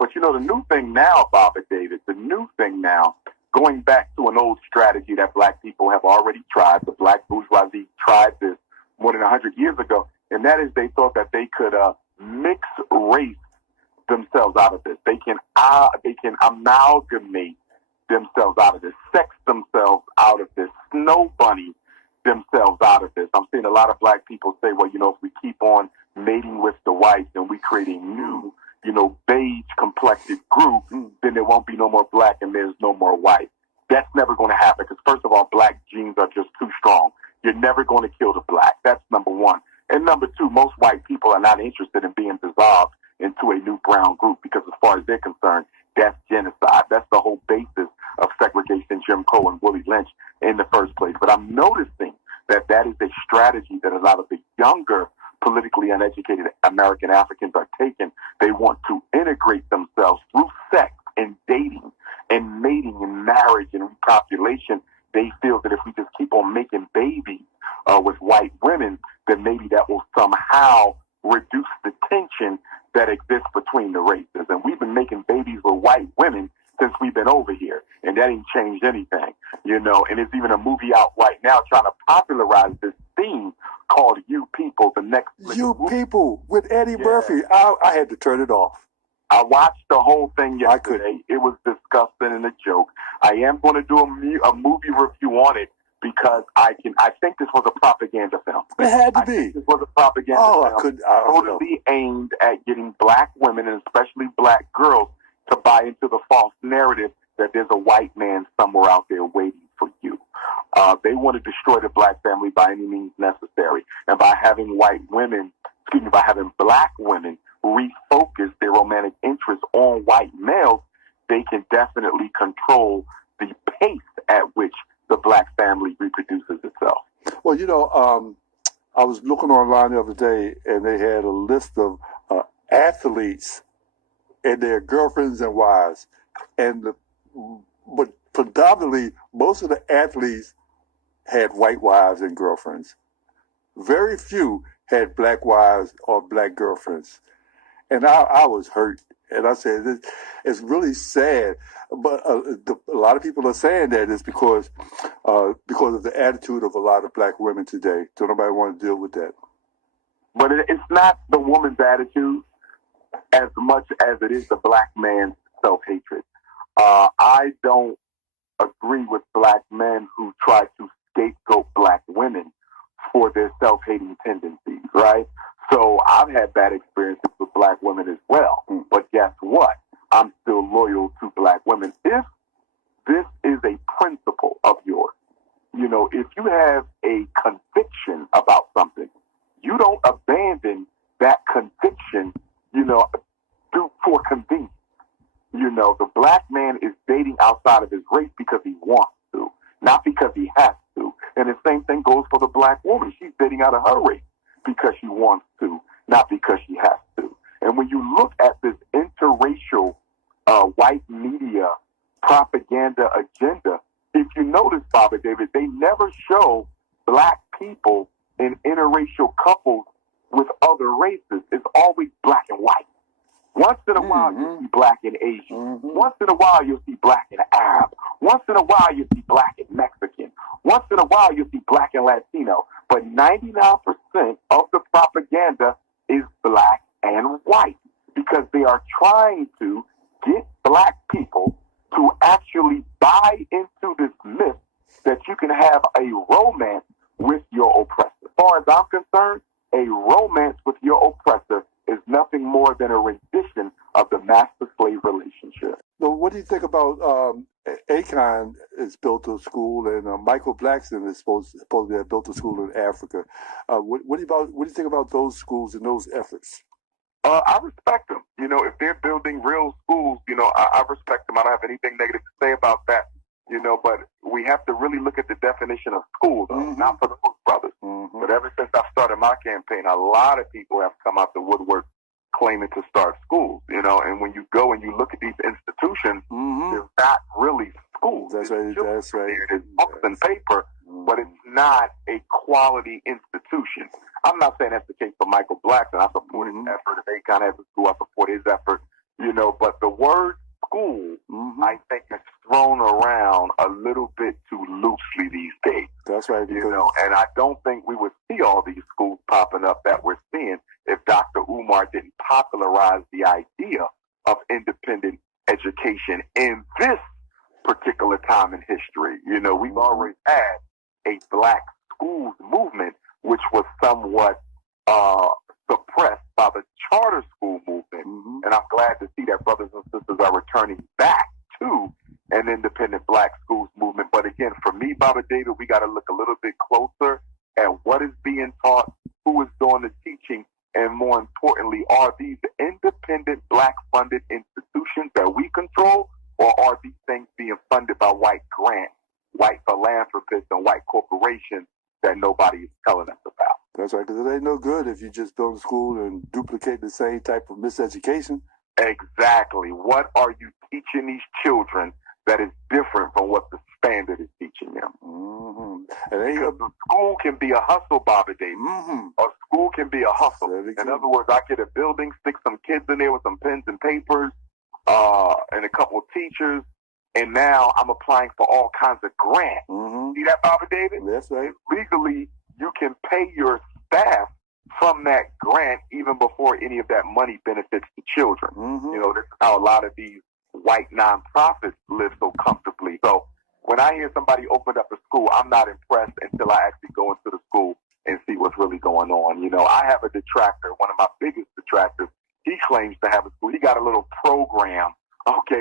But, you know, the new thing now, Bob and David, the new thing now, going back to an old strategy that black people have already tried, the black bourgeoisie tried this more than 100 years ago, and that is they thought that they could mix race themselves out of this. They can amalgamate themselves out of this, sex themselves out of this, snow bunny themselves out of this. I'm seeing a lot of black people say, well, you know, if we keep on mating with the whites, then we create a new, you know, beige-complected group, then there won't be no more black and there's no more white. That's never going to happen because, first of all, black genes are just too strong. You're never going to kill the black. That's number one. And number two, most white people are not interested in being dissolved into a new brown group because as far as they're concerned, that's genocide. That's the whole basis of segregation, Jim Crow, and Willie Lynch in the first place. But I'm noticing that that is a strategy that a lot of the younger, politically uneducated American Africans are taking. They want to integrate themselves through sex and dating and mating and marriage and repopulation. They feel that if we just keep on making babies with white women, then maybe that will somehow reduce the tension that exists between the races. And we've been making babies with white women since we've been over here, and that ain't changed anything, you know. And there's even a movie out right now trying to popularize this theme called You People, the next You People with Eddie Murphy. I had to turn it off. I watched the whole thing yesterday. It was disgusting and a joke. I am going to do a movie review on it because I think this was a propaganda film. It had to be. This was a propaganda film. Totally aimed at getting black women and especially black girls to buy into the false narrative that there's a white man somewhere out there waiting for you. They want to destroy the black family by any means necessary. And by having black women refocus their romantic interest on white males, they can definitely control the pace at which the black family reproduces itself. Well, you know, I was looking online the other day, and they had a list of athletes and their girlfriends and wives, but predominantly most of the athletes had white wives and girlfriends. Very few had black wives or black girlfriends, and I was hurt. And I said, it's really sad, but a lot of people are saying that it's because of the attitude of a lot of black women today. So nobody want to deal with that. But it's not the woman's attitude as much as it is the black man's self-hatred. I don't agree with black men who try to scapegoat black women for their self-hating tendencies, right? So I've had bad experiences with black women as well. But guess what? I'm still loyal to black women. If this is a principle of yours, you know, if you have a conviction about something, you don't abandon that conviction, you know, for convenience. You know, the black man is dating outside of his race because he wants to, not because he has to. And the same thing goes for the black woman. She's dating out of her race because she wants to, not because she has to. And when you look at this interracial white media propaganda agenda, if you notice, Bobby David, they never show black people in interracial couples with other races. It's always black and white. Once in a while, you'll see black and Asian. Once in a while, you'll see black and Arab. Once in a while, you'll see black and Mexican. Once in a while, you'll see black and Latino. But 99% of the propaganda is black and white because they are trying to get black people to actually buy into this myth that you can have a romance with your oppressor. As far as I'm concerned, a romance with your oppressor is nothing more than a rendition of the master-slave relationship. So what do you think about Akon has built a school, and Michael Blackson is supposed to have built a school in Africa? What do you think about those schools and those efforts? I respect them. You know, if they're building real schools, you know, I respect them. I don't have anything negative to say about that. You know, but we have to really look at the definition of school, though, not for the Brooks brothers. But ever since I started my campaign, a lot of people have come out the woodwork claiming to start schools, you know, and when you go and you look at these institutions, they're not really schools. That's right. It's books and paper, but it's not a quality institution. I'm not saying that's the case for Michael Blackson. I support his effort. If Akon has a school, I support his effort. But the word school, I think, is thrown around a little bit too loosely these days. That's right. And I don't think we would see all these schools popping up that we're seeing if Dr. Umar didn't popularize the idea of independent education in this particular time in history. We've already had a black schools movement, which was somewhat suppressed by the charter school movement. And I'm glad to see that brothers and sisters are returning back to an independent black schools movement. But again, for me, Baba David, we got to look a little bit closer at what is being taught, who is doing the teaching, and more importantly, are these independent black-funded institutions that we control, or are these things being funded by white grants, white philanthropists, and white corporations that nobody is telling us about? That's right, because it ain't no good if you just go to school and duplicate the same type of miseducation. Exactly. What are you teaching these children that is different from what the standard is teaching them? Because the school can be a hustle, Baba David. A school can be a hustle. In other words, I get a building, stick some kids in there with some pens and papers, and a couple of teachers, and now I'm applying for all kinds of grants. See that, Baba David? That's right. Legally, you can pay your staff from that grant even before any of that money benefits the children. This is how a lot of these white nonprofits live so comfortably. So when I hear somebody opened up a school, I'm not impressed until I actually go into the school and see what's really going on. I have a detractor, one of my biggest detractors. He claims to have a school. He got a little program,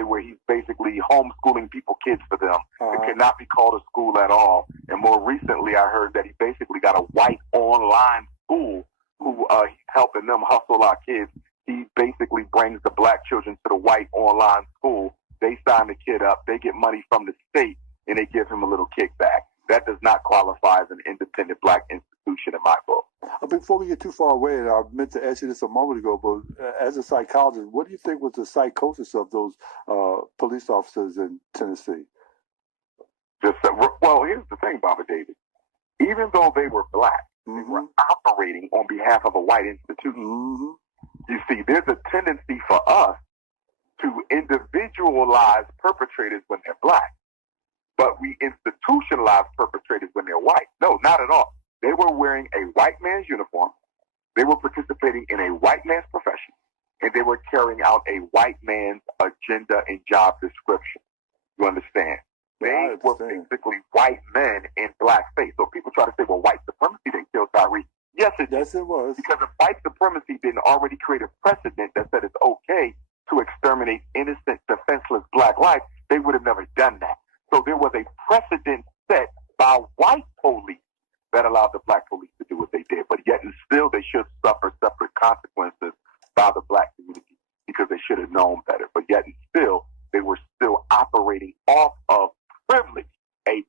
where he's basically homeschooling kids for them. It cannot be called a school at all. And more recently, I heard that he basically got a white online school who he's helping them hustle our kids. He basically brings the black children to the white online school. They sign the kid up. They get money from the state, and they give him a little kickback. That does not qualify as an independent black institution in my book. Before we get too far away, and I meant to ask you this a moment ago, but as a psychologist, what do you think was the psychosis of those police officers in Tennessee? Well, here's the thing, Baba David. Even though they were black, they were operating on behalf of a white institution. You see, there's a tendency for us to individualize perpetrators when they're black, but we institutionalize perpetrators when they're white. No, not at all. They were wearing a white man's uniform. They were participating in a white man's profession, and they were carrying out a white man's agenda and job description. You understand? They were basically white men in blackface. So people try to say, well, white supremacy didn't kill Tyree. Yes, it was. Because if white supremacy didn't already create a precedent that said it's okay to exterminate innocent, defenseless black life, they would have never done that. So there was a precedent set by white police that allowed the black police to do what they did. But yet and still, they should suffer separate consequences by the black community because they should have known better. But yet and still, they were still operating off of privilege, a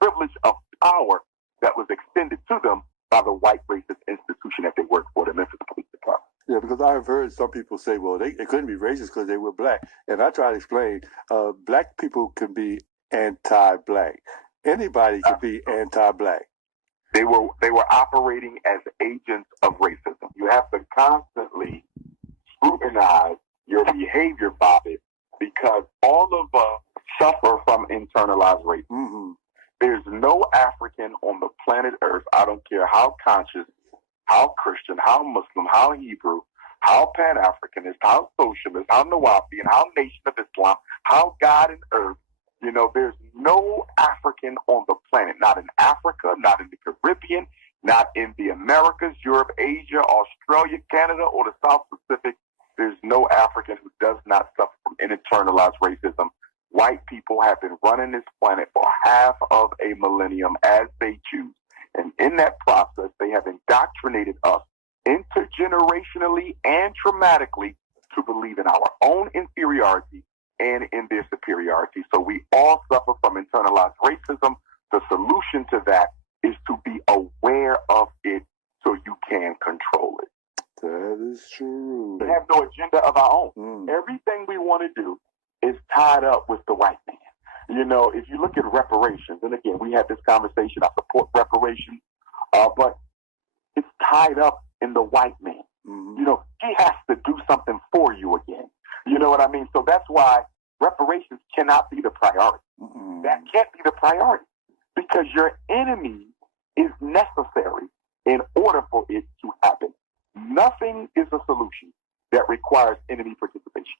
privilege of power that was extended to them by the white racist institution that they worked for, the Memphis Police Department. Yeah, because I've heard some people say, well, they couldn't be racist because they were black. And I try to explain, black people can be anti-black. Anybody can be anti-black. They were operating as agents of racism. You have to constantly scrutinize your behavior, Bobby, because all of us suffer from internalized racism. There's no African on the planet Earth, I don't care how conscious, how Christian, how Muslim, how Hebrew, how Pan-Africanist, how socialist, how Nawapi, how Nation of Islam, how God and Earth. There's no African on the planet, not in Africa, not in the Caribbean, not in the Americas, Europe, Asia, Australia, Canada, or the South Pacific. There's no African who does not suffer from internalized racism. White people have been running this planet for half of a millennium as they choose. And in that process, they have indoctrinated us intergenerationally and traumatically to believe in our own inferiority and in their superiority. So we all suffer from internalized racism. The solution to that is to be aware of it so you can control it. That is true. We have no agenda of our own. Everything we want to do is tied up with the white man. If you look at reparations, and again, we had this conversation, I support reparations, but it's tied up in the white man. He has to do something for you again. You know what I mean? So that's why reparations cannot be the priority. Mm-mm. That can't be the priority because your enemy is necessary in order for it to happen. Nothing is a solution that requires enemy participation.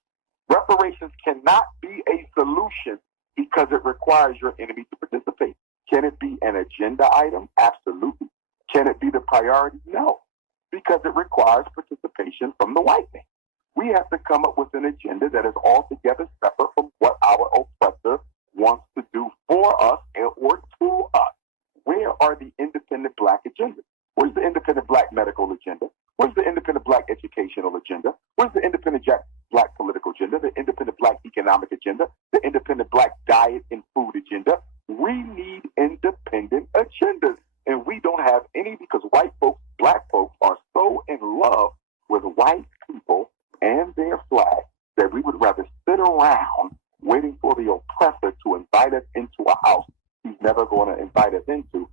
Reparations cannot be a solution because it requires your enemy to participate. Can it be an agenda item? Absolutely. Can it be the priority? No, because it requires participation from the white man. We have to come up with an agenda that is altogether separate from what our oppressor wants to do for us or to us. Where are the independent black agendas? Where's the independent black medical agenda? Where's the independent black educational agenda? Where's the independent black political agenda? The independent black economic agenda? The independent black diet and food agenda? We need independent agendas. And we don't have any because white folks, black folks are so in love with white people and their flag that we would rather sit around waiting for the oppressor to invite us into a house he's never going to invite us into